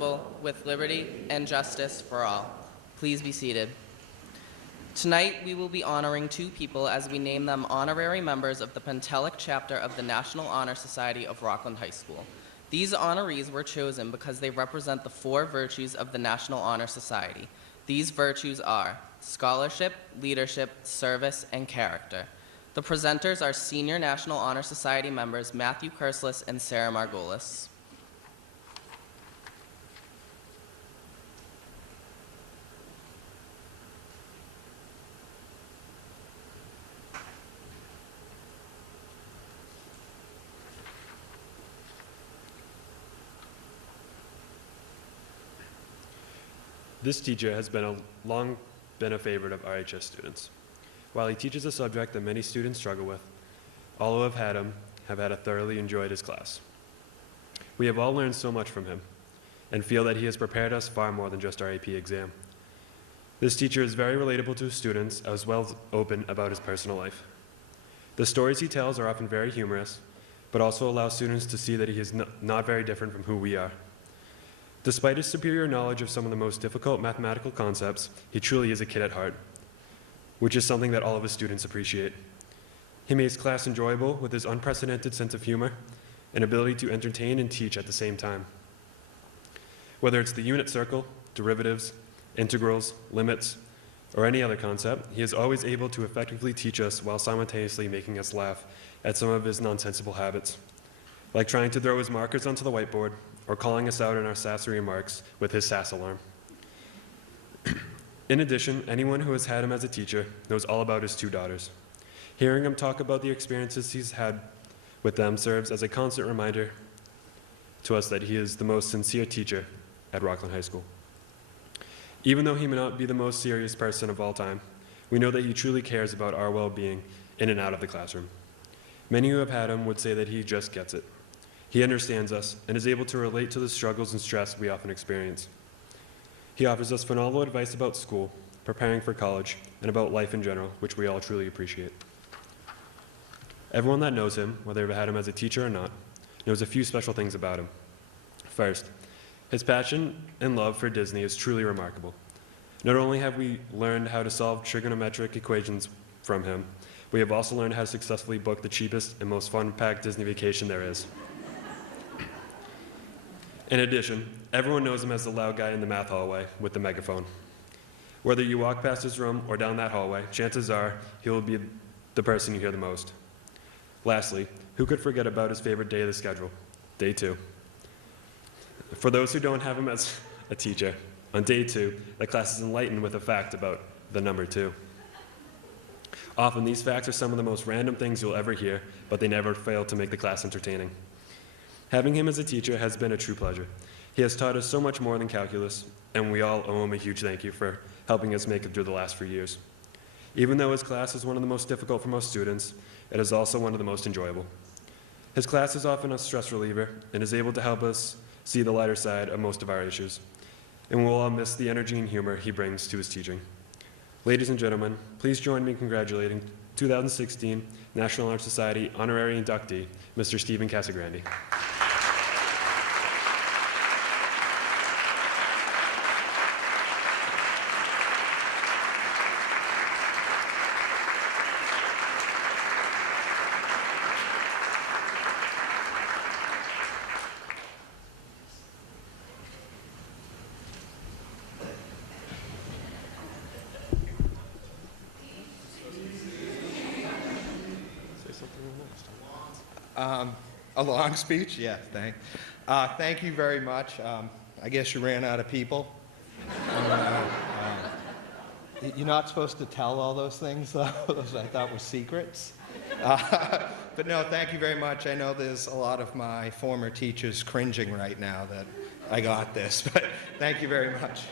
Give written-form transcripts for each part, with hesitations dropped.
indivisible, with liberty and justice for all. Please be seated. Tonight, we will be honoring two people as we name them honorary members of the Pentelic chapter of the National Honor Society of Rockland High School. These honorees were chosen because they represent the four virtues of the National Honor Society. These virtues are scholarship, leadership, service, and character. The presenters are Senior National Honor Society members Matthew Kerslis and Sarah Margolis. This teacher has long been a favorite of RHS students. While he teaches a subject that many students struggle with, all who have had him have thoroughly enjoyed his class. We have all learned so much from him and feel that he has prepared us far more than just our AP exam. This teacher is very relatable to his students as well as open about his personal life. The stories he tells are often very humorous, but also allow students to see that he is not very different from who we are. Despite his superior knowledge of some of the most difficult mathematical concepts, he truly is a kid at heart, which is something that all of his students appreciate. He makes class enjoyable with his unprecedented sense of humor and ability to entertain and teach at the same time. Whether it's the unit circle, derivatives, integrals, limits, or any other concept, he is always able to effectively teach us while simultaneously making us laugh at some of his nonsensical habits, like trying to throw his markers onto the whiteboard or calling us out in our sassy remarks with his sass alarm. In addition, anyone who has had him as a teacher knows all about his two daughters. Hearing him talk about the experiences he's had with them serves as a constant reminder to us that he is the most sincere teacher at Rockland High School. Even though he may not be the most serious person of all time, we know that he truly cares about our well-being in and out of the classroom. Many who have had him would say that he just gets it. He understands us and is able to relate to the struggles and stress we often experience. He offers us phenomenal advice about school, preparing for college, and about life in general, which we all truly appreciate. Everyone that knows him, whether they've had him as a teacher or not, knows a few special things about him. First, his passion and love for Disney is truly remarkable. Not only have we learned how to solve trigonometric equations from him, we have also learned how to successfully book the cheapest and most fun-packed Disney vacation there is. In addition, everyone knows him as the loud guy in the math hallway with the megaphone. Whether you walk past his room or down that hallway, chances are he will be the person you hear the most. Lastly, who could forget about his favorite day of the schedule? Day 2. For those who don't have him as a teacher, on day 2, the class is enlightened with a fact about the number 2. Often these facts are some of the most random things you'll ever hear, but they never fail to make the class entertaining. Having him as a teacher has been a true pleasure. He has taught us so much more than calculus, and we all owe him a huge thank you for helping us make it through the last few years. Even though his class is one of the most difficult for most students, it is also one of the most enjoyable. His class is often a stress reliever and is able to help us see the lighter side of most of our issues, and we'll all miss the energy and humor he brings to his teaching. Ladies and gentlemen, please join me in congratulating 2016 National Honor Society honorary inductee, Mr. Stephen Casagrande. A long speech? Yeah, thank you very much. I guess you ran out of people. You're not supposed to tell all those things, though. Those I thought were secrets. But no, thank you very much. I know there's a lot of my former teachers cringing right now that I got this, but thank you very much.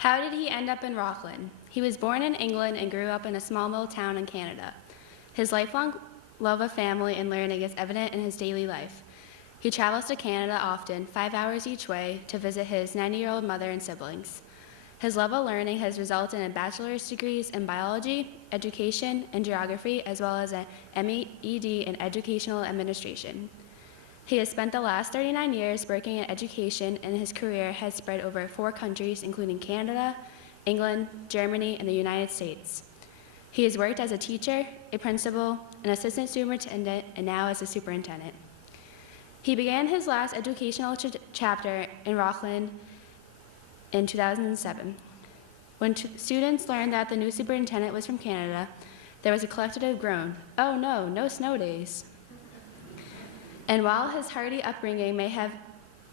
How did he end up in Rockland? He was born in England and grew up in a small mill town in Canada. His lifelong love of family and learning is evident in his daily life. He travels to Canada often, 5 hours each way, to visit his 90-year-old mother and siblings. His love of learning has resulted in bachelor's degrees in biology, education, and geography, as well as an MEd in educational administration. He has spent the last 39 years working in education, and his career has spread over 4 countries, including Canada, England, Germany, and the United States. He has worked as a teacher, a principal, an assistant superintendent, and now as a superintendent. He began his last educational chapter in Rockland in 2007. When students learned that the new superintendent was from Canada, there was a collective groan, "Oh no, no snow days." And while his hearty upbringing may have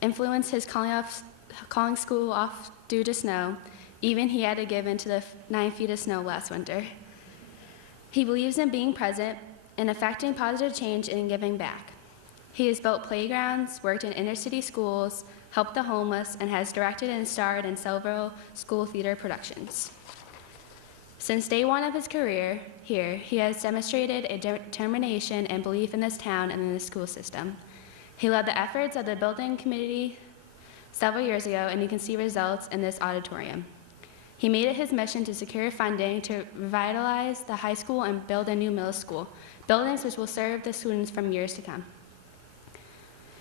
influenced his calling school off due to snow, even he had to give in to the 9 feet of snow last winter. He believes in being present and affecting positive change and giving back. He has built playgrounds, worked in inner-city schools, helped the homeless, and has directed and starred in several school theater productions. Since day one of his career here, he has demonstrated a determination and belief in this town and in the school system. He led the efforts of the building committee several years ago, and you can see results in this auditorium. He made it his mission to secure funding to revitalize the high school and build a new middle school, buildings which will serve the students from years to come.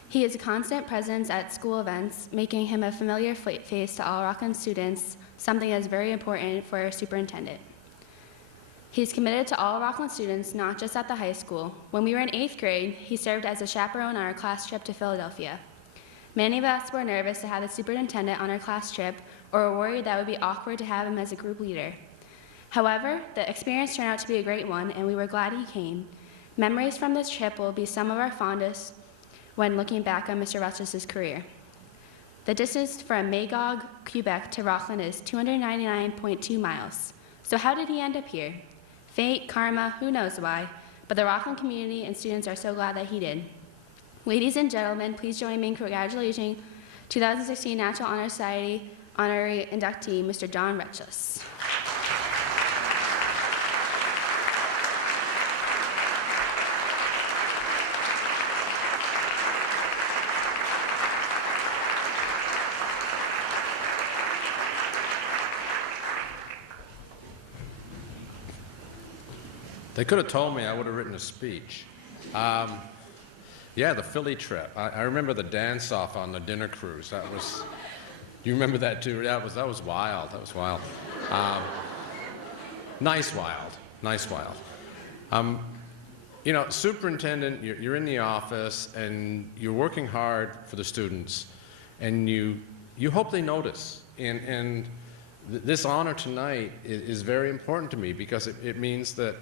He is a constant presence at school events, making him a familiar face to all Rockland students, something that is very important for a superintendent. He is committed to all Rockland students, not just at the high school. When we were in 8th grade, he served as a chaperone on our class trip to Philadelphia. Many of us were nervous to have the superintendent on our class trip, or were worried that it would be awkward to have him as a group leader. However, the experience turned out to be a great one, and we were glad he came. Memories from this trip will be some of our fondest when looking back on Mr. Rush's career. The distance from Magog, Quebec to Rockland is 299.2 miles. So how did he end up here? Fate, karma, who knows why, but the Rockland community and students are so glad that he did. Ladies and gentlemen, please join me in congratulating 2016 National Honor Society honorary inductee, Mr. John RHS. They could have told me, I would have written a speech. Yeah, the Philly trip. I remember the dance-off on the dinner cruise. That was, you remember that too? That was wild. That was wild. Nice wild. You know, superintendent, you're in the office and you're working hard for the students, and you hope they notice. And this honor tonight is very important to me because it means that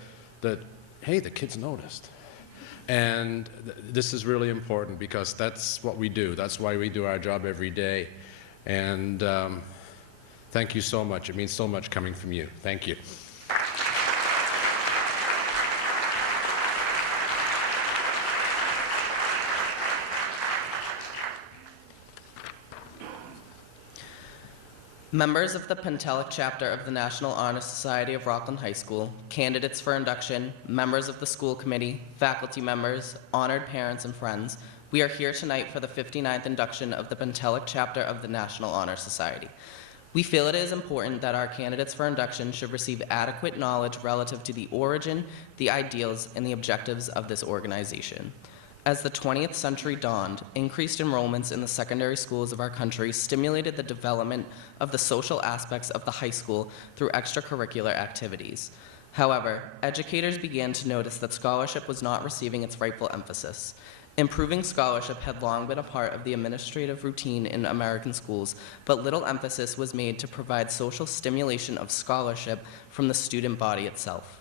hey, the kids noticed. And this is really important because that's what we do. That's why we do our job every day. And thank you so much. It means so much coming from you. Thank you. Members of the Pentelic chapter of the National Honor Society of Rockland High School, candidates for induction, members of the school committee, faculty members, honored parents and friends, we are here tonight for the 59th induction of the Pentelic chapter of the National Honor Society. We feel it is important that our candidates for induction should receive adequate knowledge relative to the origin, the ideals, and the objectives of this organization. As the 20th century dawned, increased enrollments in the secondary schools of our country stimulated the development of the social aspects of the high school through extracurricular activities. However, educators began to notice that scholarship was not receiving its rightful emphasis. Improving scholarship had long been a part of the administrative routine in American schools, but little emphasis was made to provide social stimulation of scholarship from the student body itself.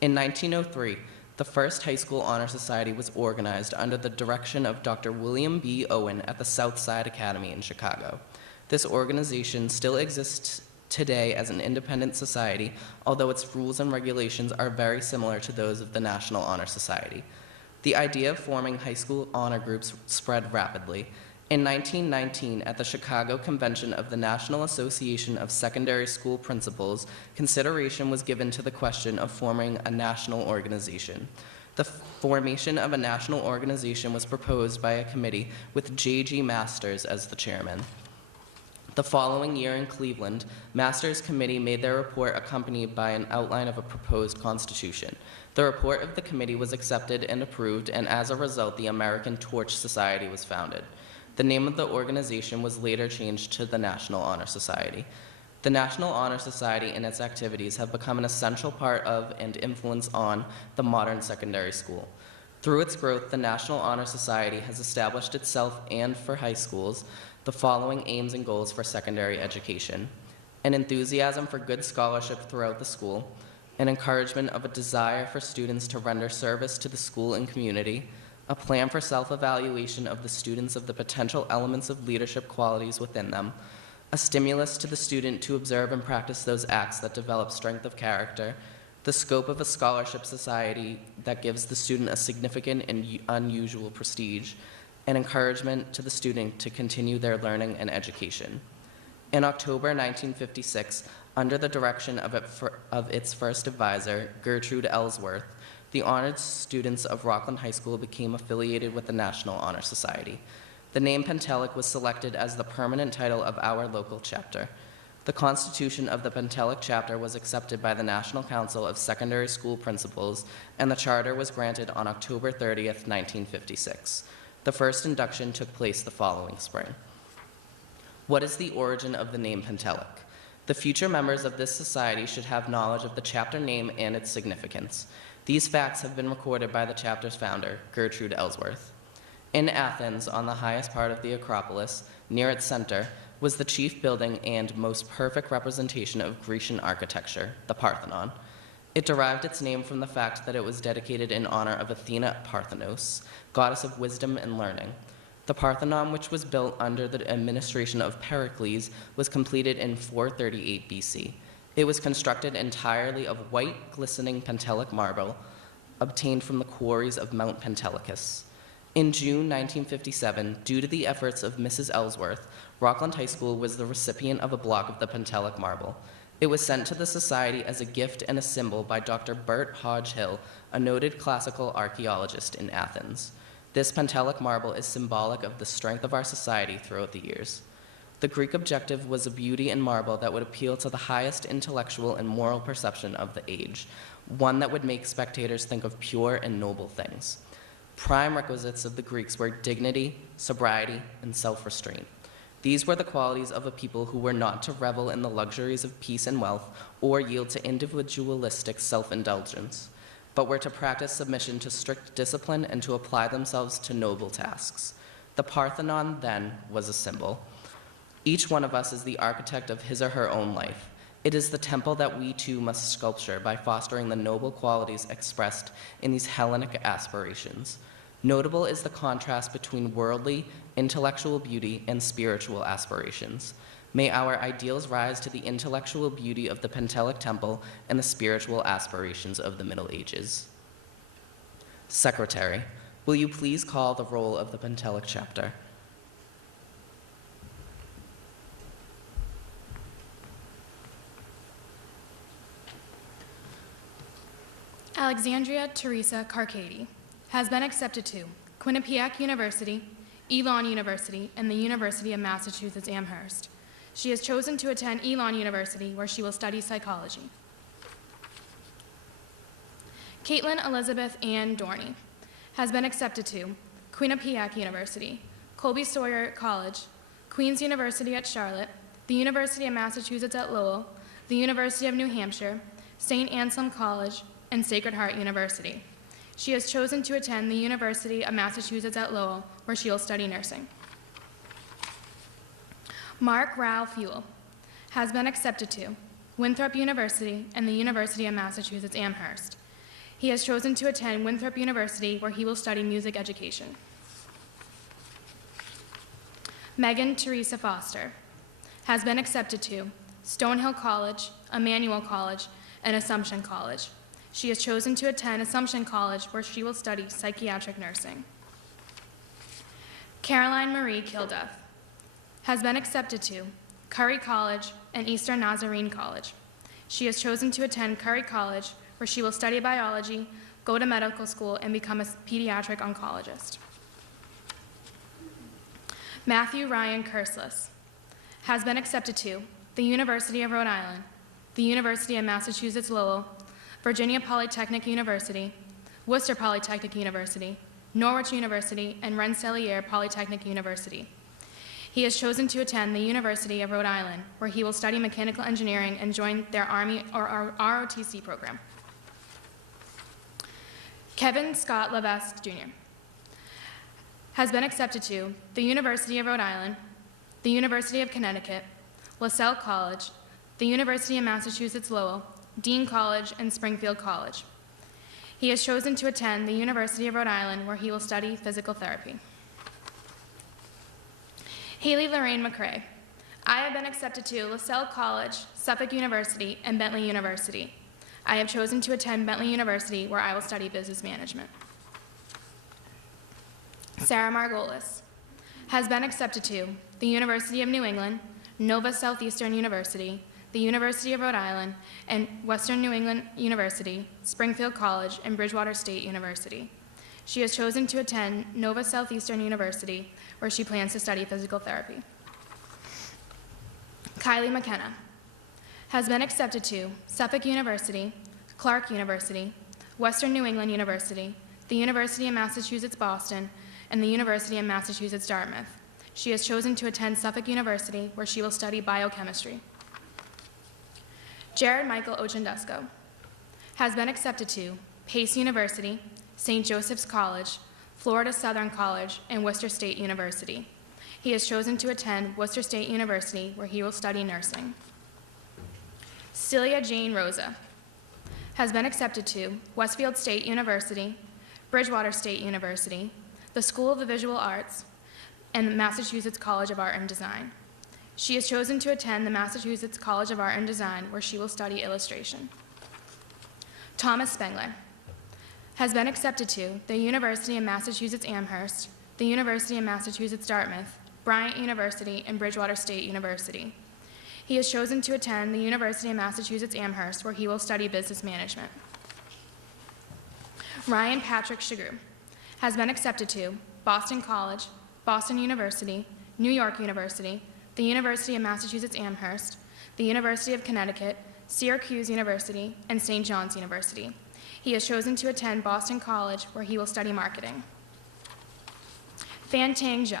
In 1903, the first high school honor society was organized under the direction of Dr. William B. Owen at the Southside Academy in Chicago. This organization still exists today as an independent society, although its rules and regulations are very similar to those of the National Honor Society. The idea of forming high school honor groups spread rapidly. In 1919, at the Chicago Convention of the National Association of Secondary School Principals, consideration was given to the question of forming a national organization. The formation of a national organization was proposed by a committee with J.G. Masters as the chairman. The following year in Cleveland, Masters' committee made their report accompanied by an outline of a proposed constitution. The report of the committee was accepted and approved, and as a result, the American Torch Society was founded. The name of the organization was later changed to the National Honor Society. The National Honor Society and its activities have become an essential part of and influence on the modern secondary school. Through its growth, the National Honor Society has established itself and for high schools the following aims and goals for secondary education: an enthusiasm for good scholarship throughout the school, an encouragement of a desire for students to render service to the school and community, a plan for self-evaluation of the students of the potential elements of leadership qualities within them, a stimulus to the student to observe and practice those acts that develop strength of character, the scope of a scholarship society that gives the student a significant and unusual prestige, and encouragement to the student to continue their learning and education. In October 1956, under the direction of its first advisor, Gertrude Ellsworth, the honored students of Rockland High School became affiliated with the National Honor Society. The name Pentelic was selected as the permanent title of our local chapter. The Constitution of the Pentelic chapter was accepted by the National Council of Secondary School Principals, and the charter was granted on October 30th, 1956. The first induction took place the following spring. What is the origin of the name Pentelic? The future members of this society should have knowledge of the chapter name and its significance. These facts have been recorded by the chapter's founder, Gertrude Ellsworth. In Athens, on the highest part of the Acropolis, near its center, was the chief building and most perfect representation of Grecian architecture, the Parthenon. It derived its name from the fact that it was dedicated in honor of Athena Parthenos, goddess of wisdom and learning. The Parthenon, which was built under the administration of Pericles, was completed in 438 BC. It was constructed entirely of white, glistening Pentelic marble, obtained from the quarries of Mount Pentelicus. In June 1957, due to the efforts of Mrs. Ellsworth, Rockland High School was the recipient of a block of the Pentelic marble. It was sent to the society as a gift and a symbol by Dr. Bert Hodge Hill, a noted classical archaeologist in Athens. This Pentelic marble is symbolic of the strength of our society throughout the years. The Greek objective was a beauty in marble that would appeal to the highest intellectual and moral perception of the age, one that would make spectators think of pure and noble things. Prime requisites of the Greeks were dignity, sobriety, and self-restraint. These were the qualities of a people who were not to revel in the luxuries of peace and wealth or yield to individualistic self-indulgence, but were to practice submission to strict discipline and to apply themselves to noble tasks. The Parthenon, then, was a symbol. Each one of us is the architect of his or her own life. It is the temple that we too must sculpture by fostering the noble qualities expressed in these Hellenic aspirations. Notable is the contrast between worldly, intellectual beauty and spiritual aspirations. May our ideals rise to the intellectual beauty of the Pentelic Temple and the spiritual aspirations of the Middle Ages. Secretary, will you please call the roll of the Pentelic chapter? Alexandria Teresa Carcati has been accepted to Quinnipiac University, Elon University, and the University of Massachusetts Amherst. She has chosen to attend Elon University, where she will study psychology. Caitlin Elizabeth Ann Dorney has been accepted to Quinnipiac University, Colby Sawyer College, Queen's University at Charlotte, the University of Massachusetts at Lowell, the University of New Hampshire, St. Anselm College, and Sacred Heart University. She has chosen to attend the University of Massachusetts at Lowell, where she will study nursing. Mark Ralph Ewell has been accepted to Winthrop University and the University of Massachusetts Amherst. He has chosen to attend Winthrop University, where he will study music education. Megan Teresa Foster has been accepted to Stonehill College, Emmanuel College, and Assumption College. She has chosen to attend Assumption College, where she will study psychiatric nursing. Caroline Marie Kilduff has been accepted to Curry College and Eastern Nazarene College. She has chosen to attend Curry College, where she will study biology, go to medical school, and become a pediatric oncologist. Matthew Ryan Kerslis has been accepted to the University of Rhode Island, the University of Massachusetts Lowell, Virginia Polytechnic University, Worcester Polytechnic University, Norwich University, and Rensselaer Polytechnic University. He has chosen to attend the University of Rhode Island, where he will study mechanical engineering and join their Army or ROTC program. Kevin Scott Levesque Jr. has been accepted to the University of Rhode Island, the University of Connecticut, LaSalle College, the University of Massachusetts Lowell, Dean College, and Springfield College. He has chosen to attend the University of Rhode Island, where he will study physical therapy. Haley Lorraine McCrae. I have been accepted to LaSalle College, Suffolk University, and Bentley University. I have chosen to attend Bentley University, where I will study business management. Sarah Margolis has been accepted to the University of New England, Nova Southeastern University, the University of Rhode Island, and Western New England University, Springfield College, and Bridgewater State University. She has chosen to attend Nova Southeastern University, where she plans to study physical therapy. Kylie McKenna has been accepted to Suffolk University, Clark University, Western New England University, the University of Massachusetts Boston, and the University of Massachusetts Dartmouth. She has chosen to attend Suffolk University, where she will study biochemistry. Jared Michael Ochendusco has been accepted to Pace University, St. Joseph's College, Florida Southern College, and Worcester State University. He has chosen to attend Worcester State University, where he will study nursing. Celia Jane Rosa has been accepted to Westfield State University, Bridgewater State University, the School of the Visual Arts, and the Massachusetts College of Art and Design. She has chosen to attend the Massachusetts College of Art and Design, where she will study illustration. Thomas Spengler has been accepted to the University of Massachusetts Amherst, the University of Massachusetts Dartmouth, Bryant University, and Bridgewater State University. He has chosen to attend the University of Massachusetts Amherst, where he will study business management. Ryan Patrick Shagru has been accepted to Boston College, Boston University, New York University, the University of Massachusetts Amherst, the University of Connecticut, Syracuse University, and St. John's University. He has chosen to attend Boston College, where he will study marketing. Fan Tang Zhou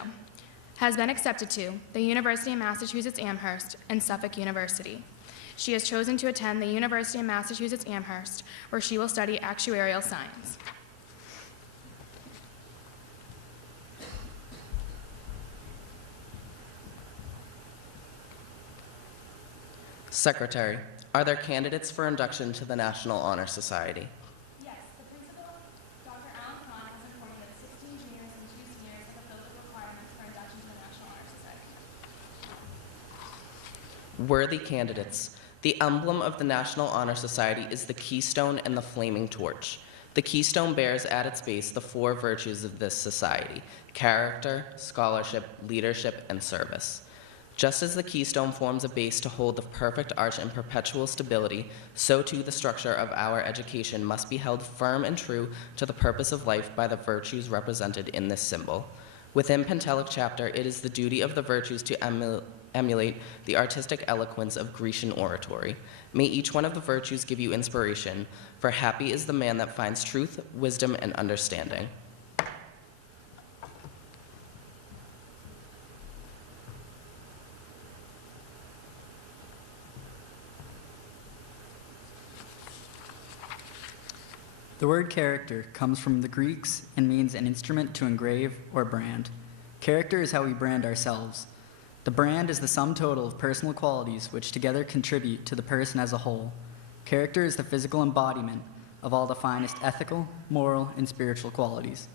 has been accepted to the University of Massachusetts Amherst and Suffolk University. She has chosen to attend the University of Massachusetts Amherst, where she will study actuarial science. Secretary, are there candidates for induction to the National Honor Society? Yes, the principal, Dr. Alan Kahn, has informed me that 16 juniors and 2 seniors have fulfilled the requirements for induction to the National Honor Society. Worthy candidates. The emblem of the National Honor Society is the keystone and the flaming torch. The keystone bears at its base the 4 virtues of this society: character, scholarship, leadership, and service. Just as the keystone forms a base to hold the perfect arch and perpetual stability, so too the structure of our education must be held firm and true to the purpose of life by the virtues represented in this symbol. Within Pentelic Chapter, it is the duty of the virtues to emulate the artistic eloquence of Grecian oratory. May each one of the virtues give you inspiration, for happy is the man that finds truth, wisdom, and understanding. The word character comes from the Greeks and means an instrument to engrave or brand. Character is how we brand ourselves. The brand is the sum total of personal qualities which together contribute to the person as a whole. Character is the physical embodiment of all the finest ethical, moral, and spiritual qualities.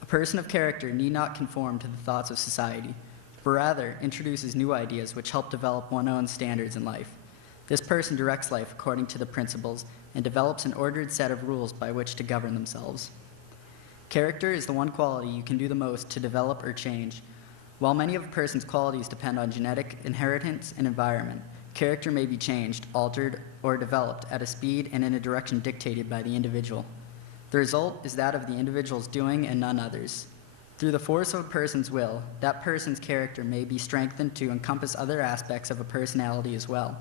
A person of character need not conform to the thoughts of society, but rather introduces new ideas which help develop one's own standards in life. This person directs life according to the principles and develops an ordered set of rules by which to govern themselves. Character is the one quality you can do the most to develop or change. While many of a person's qualities depend on genetic inheritance and environment, character may be changed, altered, or developed at a speed and in a direction dictated by the individual. The result is that of the individual's doing and none others. Through the force of a person's will, that person's character may be strengthened to encompass other aspects of a personality as well.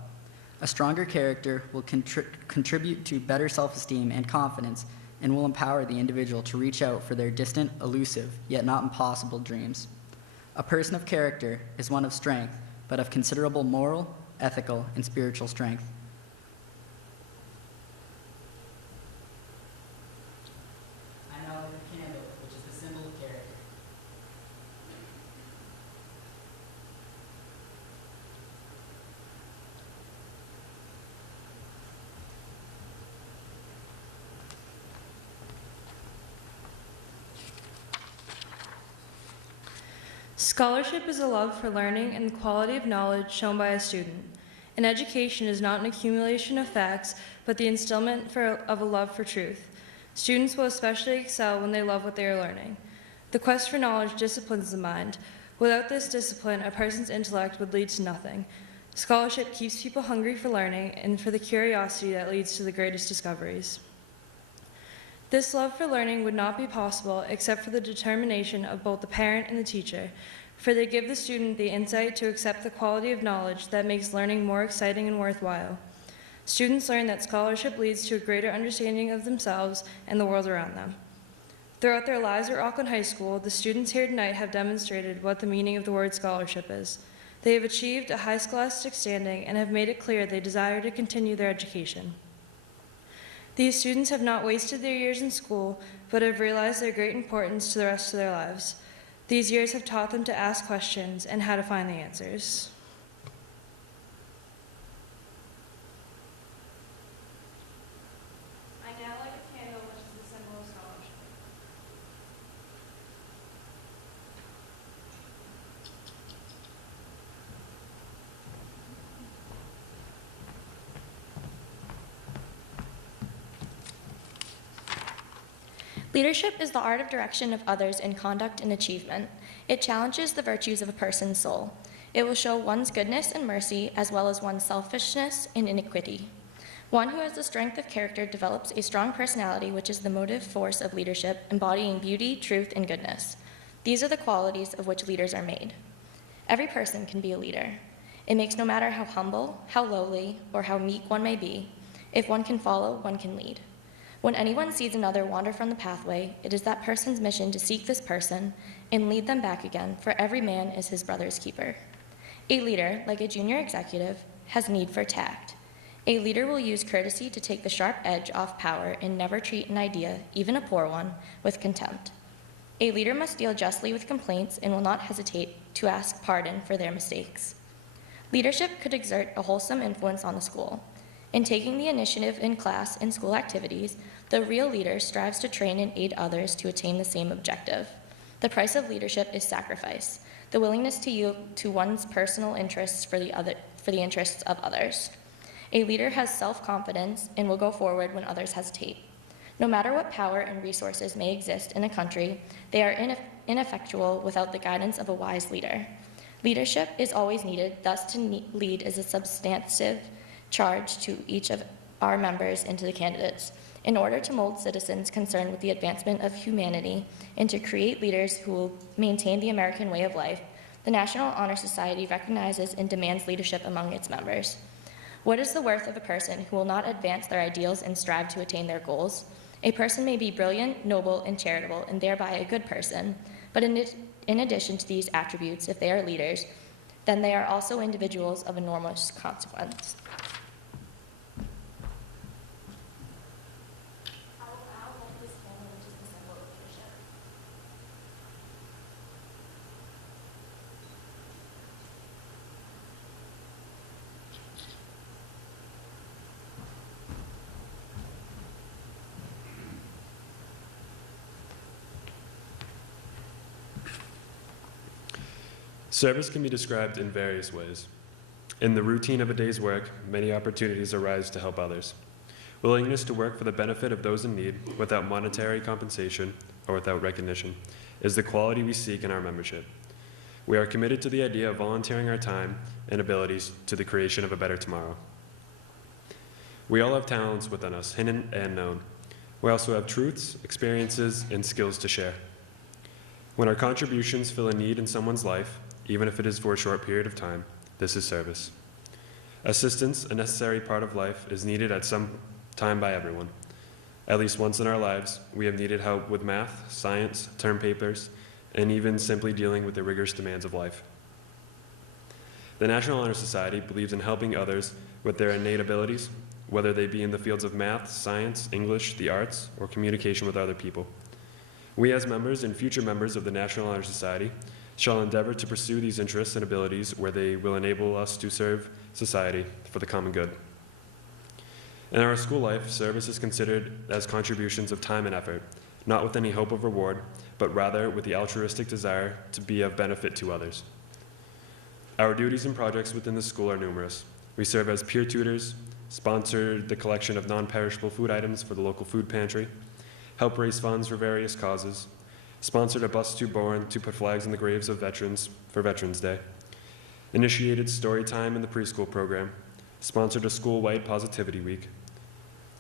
A stronger character will contribute to better self-esteem and confidence and will empower the individual to reach out for their distant, elusive, yet not impossible dreams. A person of character is one of strength, but of considerable moral, ethical, and spiritual strength. I now light a candle, which is the symbol of character. Scholarship is a love for learning and the quality of knowledge shown by a student. An education is not an accumulation of facts, but the instillment of a love for truth. Students will especially excel when they love what they are learning. The quest for knowledge disciplines the mind. Without this discipline, a person's intellect would lead to nothing. Scholarship keeps people hungry for learning and for the curiosity that leads to the greatest discoveries. This love for learning would not be possible except for the determination of both the parent and the teacher, for they give the student the insight to accept the quality of knowledge that makes learning more exciting and worthwhile. Students learn that scholarship leads to a greater understanding of themselves and the world around them. Throughout their lives at Rockland High School, the students here tonight have demonstrated what the meaning of the word scholarship is. They have achieved a high scholastic standing and have made it clear they desire to continue their education. These students have not wasted their years in school, but have realized their great importance to the rest of their lives. These years have taught them to ask questions and how to find the answers. I now light a candle, which is the symbol of scholarship. Leadership is the art of direction of others in conduct and achievement. It challenges the virtues of a person's soul. It will show one's goodness and mercy as well as one's selfishness and iniquity. One who has the strength of character develops a strong personality, which is the motive force of leadership, embodying beauty, truth, and goodness. These are the qualities of which leaders are made. Every person can be a leader. It makes no matter how humble, how lowly, or how meek one may be. If one can follow, one can lead. When anyone sees another wander from the pathway, it is that person's mission to seek this person and lead them back again, for every man is his brother's keeper. A leader, like a junior executive, has need for tact. A leader will use courtesy to take the sharp edge off power and never treat an idea, even a poor one, with contempt. A leader must deal justly with complaints and will not hesitate to ask pardon for their mistakes. Leadership could exert a wholesome influence on the school. In taking the initiative in class and school activities, the real leader strives to train and aid others to attain the same objective. The price of leadership is sacrifice, the willingness to yield to one's personal interests for the interests of others. A leader has self-confidence and will go forward when others hesitate. No matter what power and resources may exist in a country, they are ineffectual without the guidance of a wise leader. Leadership is always needed, thus to lead is a substantive charge to each of our members and to the candidates, in order to mold citizens concerned with the advancement of humanity and to create leaders who will maintain the American way of life. The National Honor Society recognizes and demands leadership among its members. What is the worth of a person who will not advance their ideals and strive to attain their goals? A person may be brilliant, noble, and charitable, and thereby a good person, but in addition to these attributes, if they are leaders, then they are also individuals of enormous consequence. Service can be described in various ways. In the routine of a day's work, many opportunities arise to help others. Willingness to work for the benefit of those in need without monetary compensation or without recognition is the quality we seek in our membership. We are committed to the idea of volunteering our time and abilities to the creation of a better tomorrow. We all have talents within us, hidden and known. We also have truths, experiences, and skills to share. When our contributions fill a need in someone's life, even if it is for a short period of time, this is service. Assistance, a necessary part of life, is needed at some time by everyone. At least once in our lives, we have needed help with math, science, term papers, and even simply dealing with the rigorous demands of life. The National Honor Society believes in helping others with their innate abilities, whether they be in the fields of math, science, English, the arts, or communication with other people. We as members and future members of the National Honor Society shall endeavor to pursue these interests and abilities where they will enable us to serve society for the common good. In our school life, service is considered as contributions of time and effort, not with any hope of reward, but rather with the altruistic desire to be of benefit to others. Our duties and projects within the school are numerous. We serve as peer tutors, sponsor the collection of non-perishable food items for the local food pantry, help raise funds for various causes, sponsored a bus to Bourne to put flags in the graves of veterans for Veterans Day, initiated story time in the preschool program, sponsored a school-wide positivity week,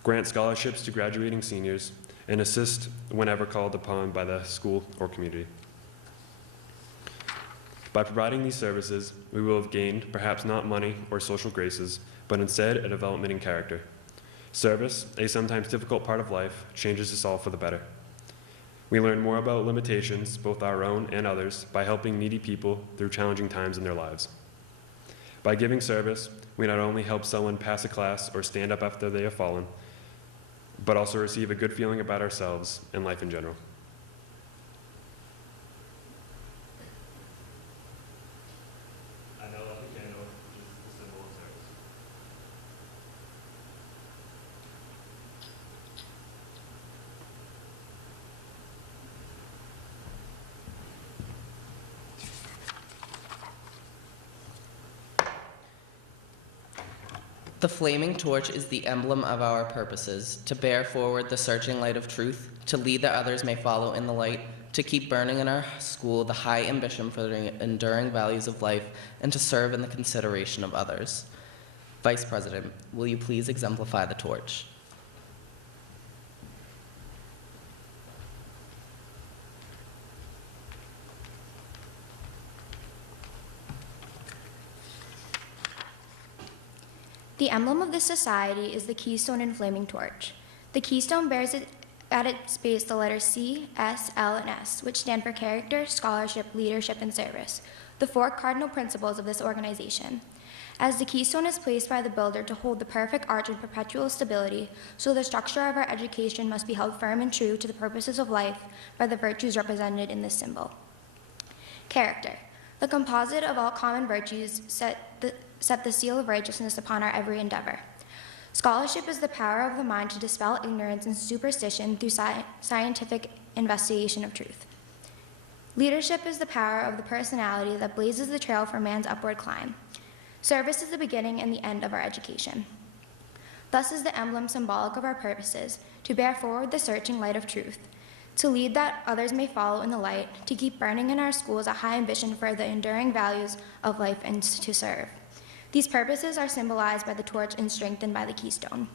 grant scholarships to graduating seniors, and assist whenever called upon by the school or community. By providing these services, we will have gained perhaps not money or social graces, but instead a development in character. Service, a sometimes difficult part of life, changes us all for the better. We learn more about limitations, both our own and others, by helping needy people through challenging times in their lives. By giving service, we not only help someone pass a class or stand up after they have fallen, but also receive a good feeling about ourselves and life in general. I now light the candle, which is the symbol of service. The flaming torch is the emblem of our purposes, to bear forward the searching light of truth, to lead that others may follow in the light, to keep burning in our school the high ambition for the enduring values of life, and to serve in the consideration of others. Vice President, will you please exemplify the torch? The emblem of this society is the keystone and flaming torch. The keystone bears at its base the letters C, S, L, and S, which stand for character, scholarship, leadership, and service, the four cardinal principles of this organization. As the keystone is placed by the builder to hold the perfect arch and perpetual stability, so the structure of our education must be held firm and true to the purposes of life by the virtues represented in this symbol. Character. The composite of all common virtues set the seal of righteousness upon our every endeavor. Scholarship is the power of the mind to dispel ignorance and superstition through scientific investigation of truth. Leadership is the power of the personality that blazes the trail for man's upward climb. Service is the beginning and the end of our education. Thus is the emblem symbolic of our purposes, to bear forward the searching light of truth, to lead that others may follow in the light, to keep burning in our schools a high ambition for the enduring values of life, and to serve. These purposes are symbolized by the torch and strengthened by the keystone.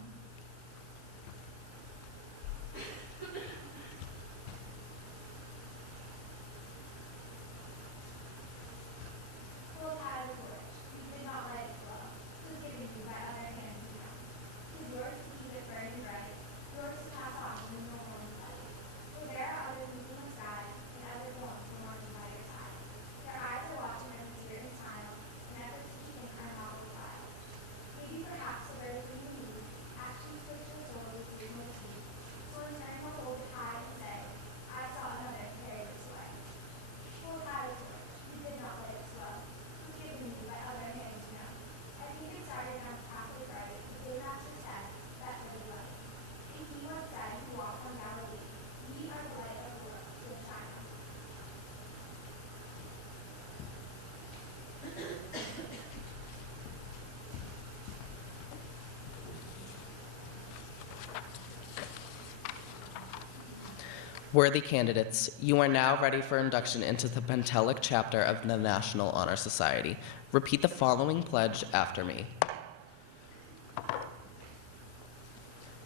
Worthy candidates, you are now ready for induction into the Pentelic chapter of the National Honor Society. Repeat the following pledge after me.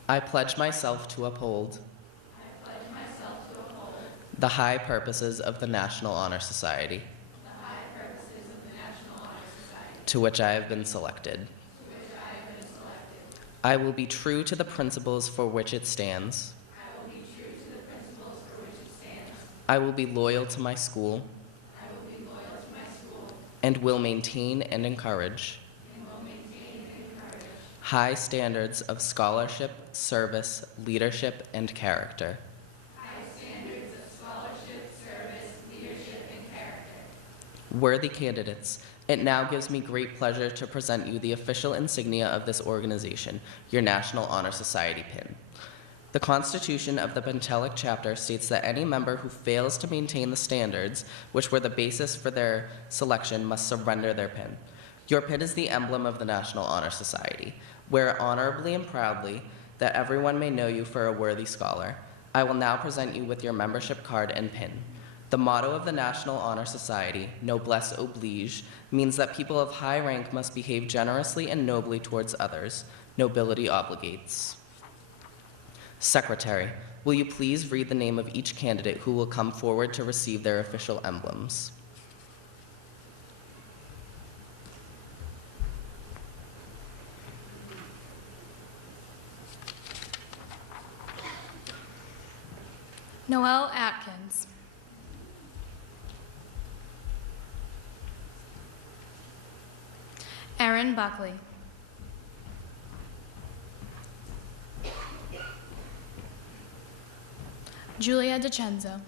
I pledge myself to uphold the high purposes of the National Honor Society, to which I have been selected. I will be true to the principles for which it stands. I will be loyal to my school. And will maintain and encourage high standards of scholarship, service, leadership, and character. Worthy candidates, it now gives me great pleasure to present you the official insignia of this organization, your National Honor Society pin. The Constitution of the Pentelic Chapter states that any member who fails to maintain the standards, which were the basis for their selection, must surrender their pin. Your pin is the emblem of the National Honor Society. Wear it honorably and proudly, that everyone may know you for a worthy scholar. I will now present you with your membership card and pin. The motto of the National Honor Society, noblesse oblige, means that people of high rank must behave generously and nobly towards others. Nobility obligates. Secretary, will you please read the name of each candidate who will come forward to receive their official emblems? Noel Atkins. Erin Buckley. Julia DiCenzo.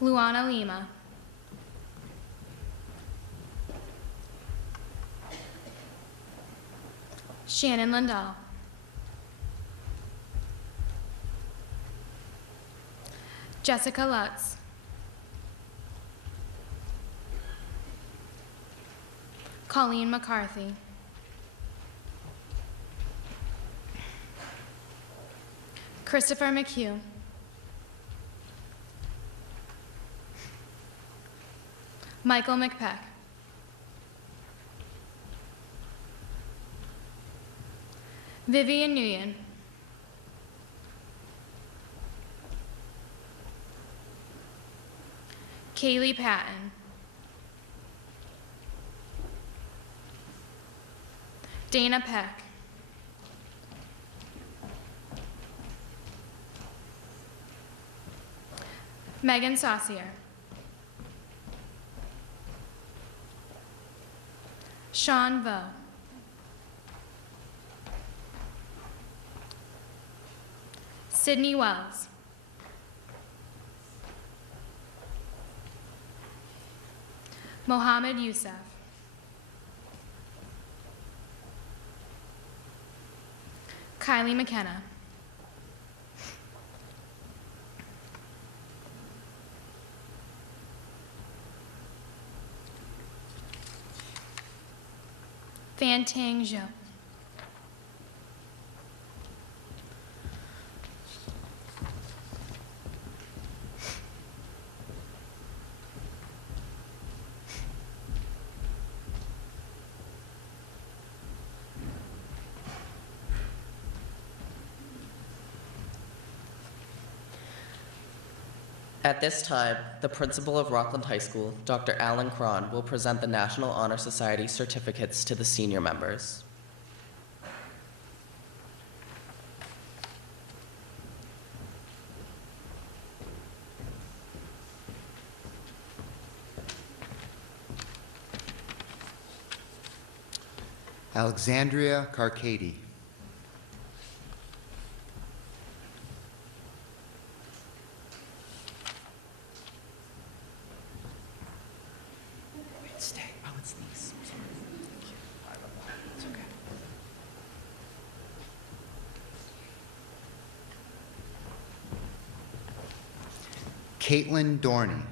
Luana Lima. Shannon Lindahl. Jessica Lutz. Colleen McCarthy. Christopher McHugh. Michael McPeck. Vivian Nguyen. Kaylee Patton. Dana Peck. Megan Saucier. Sean Vo. Sydney Wells. Mohammed Youssef. Kylie McKenna. Fan Tang Zhou. At this time, the principal of Rockland High School, Dr. Alan Cron, will present the National Honor Society certificates to the senior members. Alexandria Carcady. Caitlin Dorney.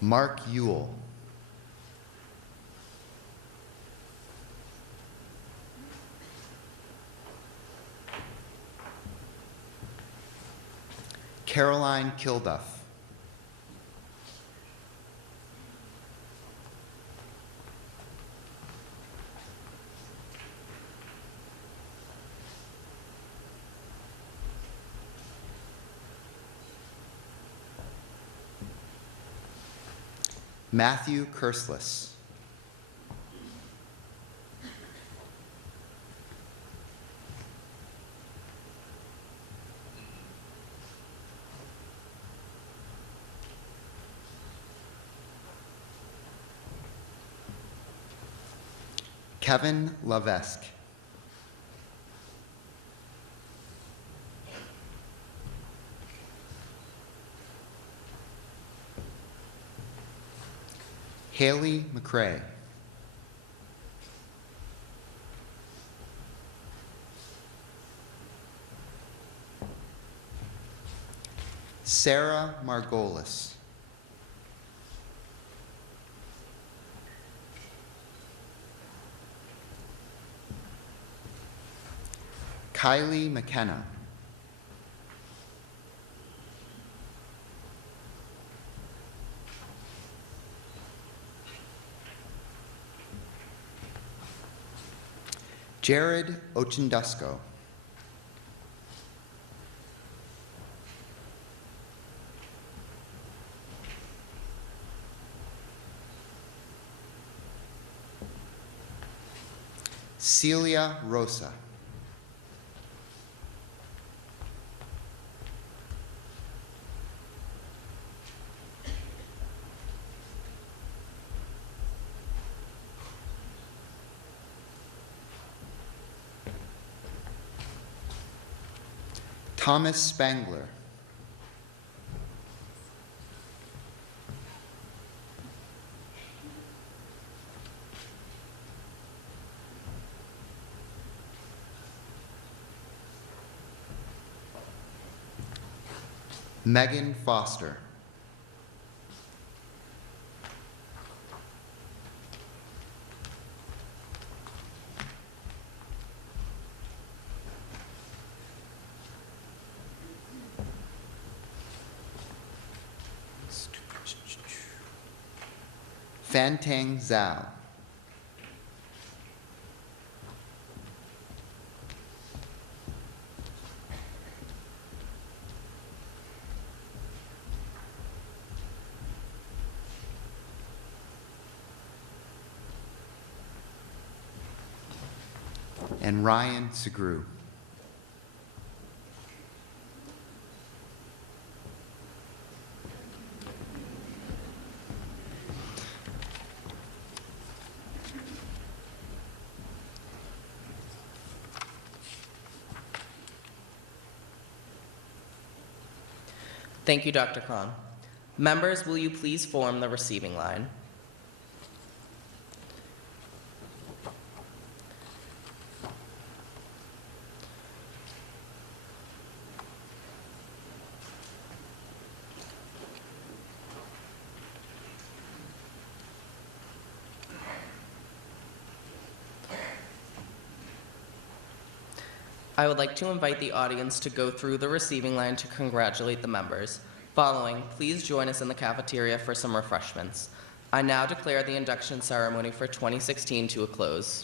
Mark Ewell. Caroline Kilduff. Matthew Kerslis. Kevin Lavesque. Haley McCrae. Sarah Margolis. Kylie McKenna. Jared Ochendusko. Celia Rosa. Thomas Spangler. Megan Foster. Fantang Zhao. And Ryan Segru. Thank you, Dr. Cron. Members, will you please form the receiving line? I would like to invite the audience to go through the receiving line to congratulate the members. Following, please join us in the cafeteria for some refreshments. I now declare the induction ceremony for 2016 to a close.